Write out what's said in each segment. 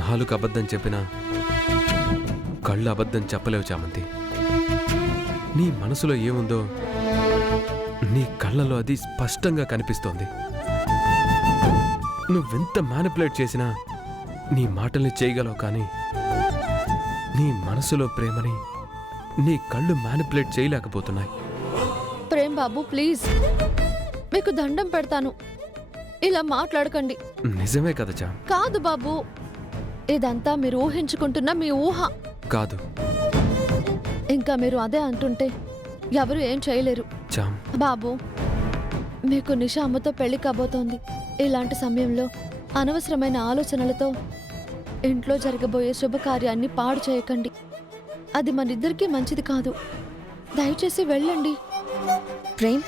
నాలుగు అబద్ధం చెప్పినా కళ్ళు అబద్ధం చెప్పలేవు చామంతి. నీ మనసులో ఏముందో నీ కళ్ళలో అది స్పష్టంగా కనిపిస్తోంది. నువ్వెంత మ్యానిపులేట్ చేసినా నీ మాటల్ని చేయగలవు, కానీ నీ మనసులో ప్రేమని నీ కళ్ళు మ్యానిపులేట్ చేయలేకపోతున్నాయి. ప్రేమ్ బాబు ప్లీజ్, మీకు దండం పెడతాను, ఇలా మాట్లాడకండి. నిజమే కదా చాం? కాదు బాబు, ఇదంతా మీరు ఊహించుకుంటున్న మీ ఊహ. కాదు. ఇంకా మీరు అదే అంటుంటే ఎవరు ఏం చేయలేరు. చాం, బాబు, మీకు నిషా అమ్మతో పెళ్లి కాబోతోంది. ఇలాంటి సమయంలో అనవసరమైన ఆలోచనలతో ఇంట్లో జరగబోయే శుభకార్యాన్ని పాడు చేయకండి. అది మనిద్దరికీ మంచిది కాదు. దయచేసి వెళ్ళండి. ప్రేమ్,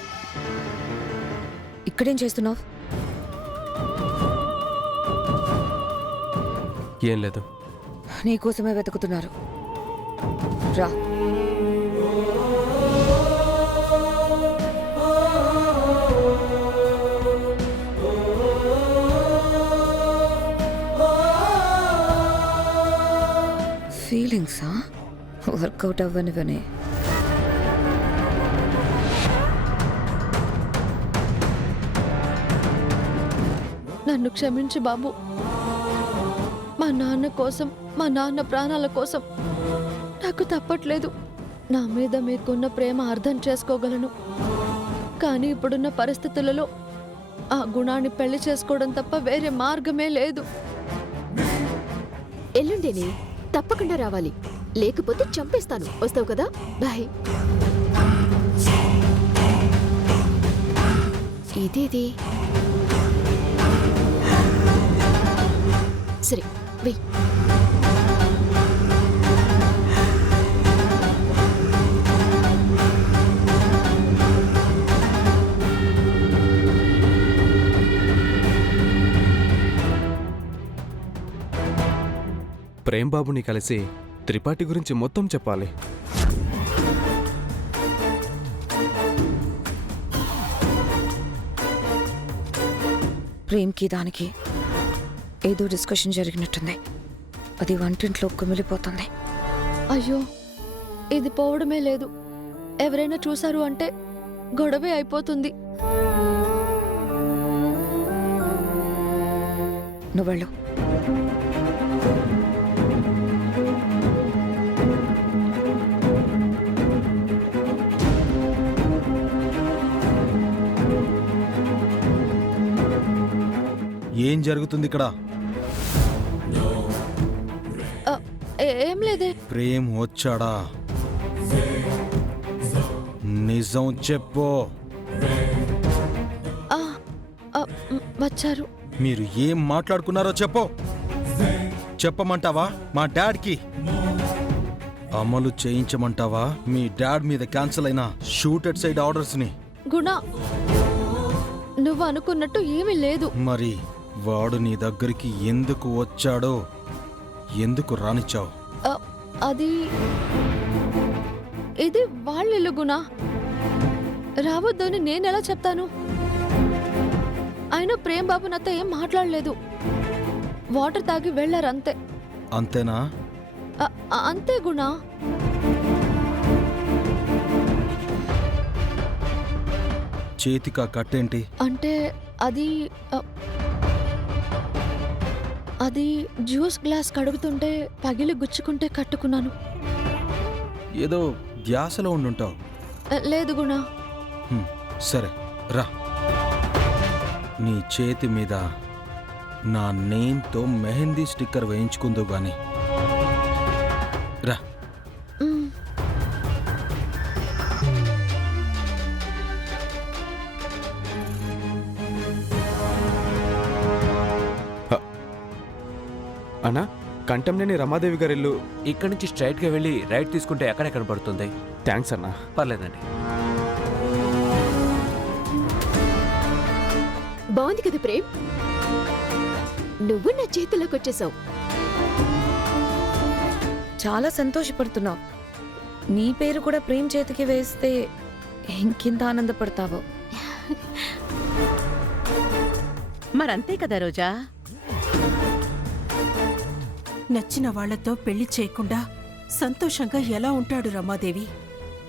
ఇక్కడేం చేస్తున్నావు? ఏం లేదు. నీకోసమే వెతుకుతున్నారు, రా. ఫీలింగ్సా? వర్కౌట్ అవ్వనివనే. నన్ను క్షమించు బాబు. మా నాన్న కోసం, మా నాన్న ప్రాణాల కోసం నాకు తప్పట్లేదు. నా మీద మీకున్న ప్రేమ అర్థం చేసుకోగలను, కానీ ఇప్పుడున్న పరిస్థితులలో ఆ గుణాన్ని పెళ్లి చేసుకోవడం తప్ప వేరే మార్గమే లేదు. ఎల్లుండేనే తప్పకుండా రావాలి, లేకపోతే చంపేస్తాను. వస్తావు కదా? బాయ్. ఇదేది? సరే వెయ్. ప్రేమ్ బాబుని కలిసి త్రిపాఠి గురించి మొత్తం చెప్పాలి. ప్రేమ్కి దానికి ఏదో డిస్కషన్ జరిగినట్టుంది. అది వంటింట్లో కుమిలిపోతుంది. అయ్యో, ఇది పోవడమే లేదు. ఎవరైనా చూశారు అంటే గొడవే అయిపోతుంది. నువ్వెళ్ళు. ఏం జరుగుతుంది ఇక్కడ? ఏం లేదే. ప్రేమ్ వచ్చాడా? నిజం చెప్పు. వచ్చారు. మీరు ఏం మాట్లాడుకున్నారో చెప్పు. చెప్పమంటావా మా డాడ్కి? అమలు చేయించమంటావా మీ డాడ్ మీద క్యాన్సిల్ అయిన షూటెడ్ సైడ్ ఆర్డర్స్ ని? గుణ, నువ్వు అనుకున్నట్టు ఏమీ లేదు. మరి వాడు నీ దగ్గరికి ఎందుకు వచ్చాడో, ఎందుకు రానిచ్చావు? అది ఇది వాళ్ళిల్లు గుణ. రావద్దని నేనెలా చెప్తాను? అయినా ప్రేమ్ బాబు నాతో ఏం మాట్లాడలేదు. వాటర్ తాగి వెళ్ళారంతే. అంతేనా? అంతే గుణ. చేతికా కట్టేంటి? అంటే అది అది జ్యూస్ గ్లాస్ కడుగుతుంటే పగిలి గుచ్చుకుంటే కట్టుకున్నాను. ఏదో ధ్యాసలో ఉండుంటావు. లేదు గుణ. సరే రా. నీ చేతి మీద నా నేమ్తో మెహందీ స్టిక్కర్ వేయించుకుందో గాని. రా. అన్నా, కంటంనేని రమాదేవి గారి ఇల్లు ఇక్కడి నుంచి స్ట్రైట్గా వెళ్ళి రైట్ తీసుకుంటే ఎక్కడ కనబడుతుంది? థ్యాంక్స్ అన్నా. పర్లేదండి. బాగుంది కదా ప్రేమ్? నువ్వు నా చేతిలోకి వచ్చేసావు. చాలా సంతోషపడుతున్నావు. నీ పేరు కూడా ప్రేమ్ చేతికి వేస్తే ఇంకింత ఆనందపడతావో. మరంతే కదా రోజా. నచ్చిన వాళ్లతో పెళ్లి చేయకుండా సంతోషంగా ఎలా ఉంటాడు రమాదేవి?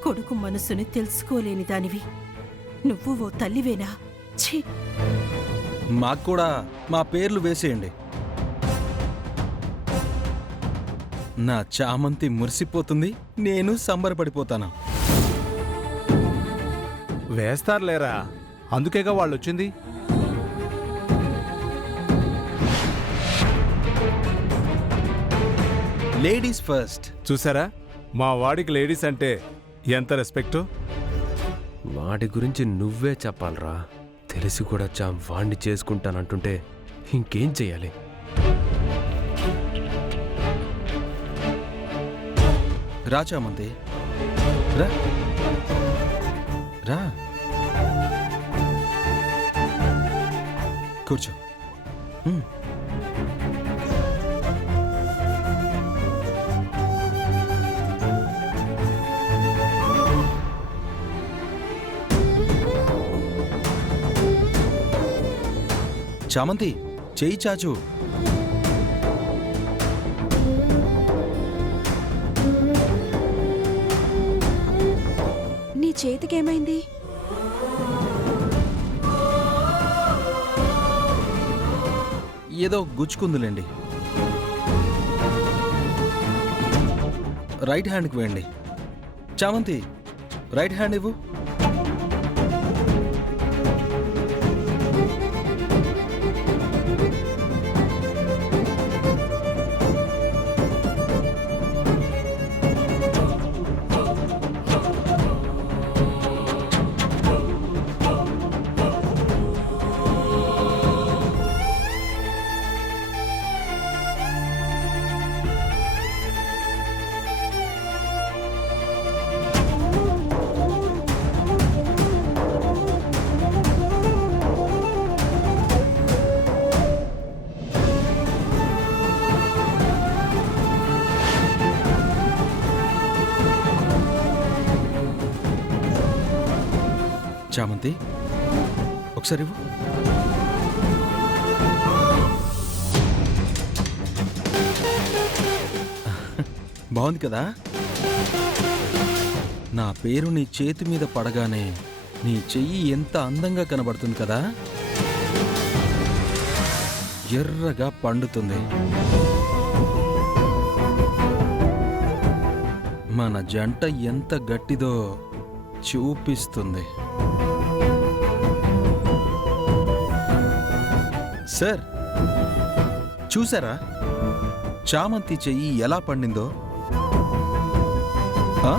కొడుకు మనసుని తెలుసుకోలేని దానివి. నువ్వు ఓ తల్లివేనా? ఛీ! మాకు కూడా మా పేర్లు వేసేయండి. నా చామంతి మురిసిపోతుంది, నేను సంబరపడిపోతాను. వేస్తారులేరా, అందుకేగా వాళ్ళు వచ్చింది. Ladies first. చూసారా, మా వాడికి లేడీస్ అంటే ఎంత రెస్పెక్టు. వాడి గురించి నువ్వే చెప్పాలరా. తెలిసి కూడా చాం వాణ్ణి చేసుకుంటానంటుంటే ఇంకేం చెయ్యాలి? రా చామంతి, రా రా, కూర్చో. చామంతి, చెయ్యి చాచు. నీ చేతికేమైంది? ఏదో గుచ్చుకుందిలేండి. రైట్ హ్యాండ్కి వేయండి. చామంతి, రైట్ హ్యాండ్ ఇవ్వు. చామంతి, ఒకసారి ఇవ్వు. బాగుంది కదా? నా పేరు నీ చేతి మీద పడగానే నీ చెయ్యి ఎంత అందంగా కనబడుతుంది కదా? ఎర్రగా పండుతుంది. మన జంట ఎంత గట్టిదో చూపిస్తుంది. సార్, చూసారా చామంతి చెయ్యి ఎలా పండిందో? ఆ?